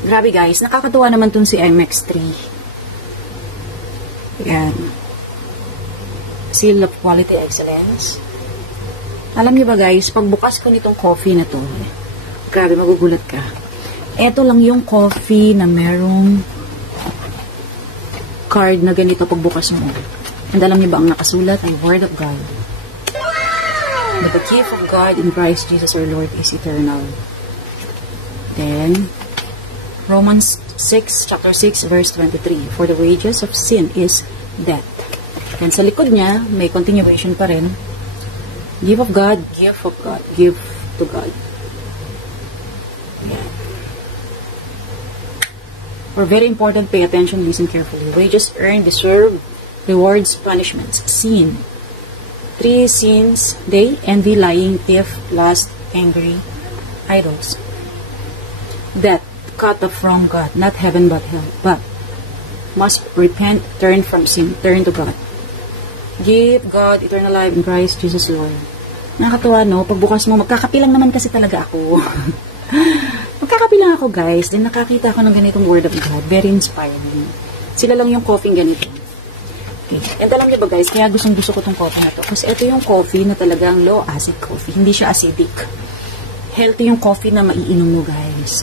Grabe guys, nakakatuwa naman tong si MX3. Yan. Seal of Quality Excellence. Alam niyo ba guys, pagbukas ko nitong coffee na to, grabe, magugulat ka. Ito lang yung coffee na merong card na ganito pagbukas mo. And alam niyo ba ang nakasulat ay Word of God. But the gift of God in Christ Jesus our Lord is eternal. Then, Romans 6, chapter 6, verse 23. For the wages of sin is death. Then sa likod niya, may continuation pa rin. Give of God, gift of God, give to God. Yeah. Or very important, pay attention, listen carefully. Wages earned, deserve, rewards, punishments. Sin. 3 sins, they, envy, lying, thief, lust, angry, idols. Death, cut off from God, not heaven but hell, but must repent, turn from sin, turn to God. Give God eternal life in Christ Jesus Lord. Nakakatuwa, no? Pagbukas mo, magkakapilang naman kasi talaga ako. Magkakapilang ako, guys. Then nakakita ako ng ganitong Word of God. Very inspiring. Sila lang yung coffee ganito. Okay. And alam niyo ba, guys, kaya gustong-gusto ko tong coffee na to. Kasi ito yung coffee na talagang low acid coffee. Hindi siya acidic. Healthy yung coffee na maiinom mo, guys.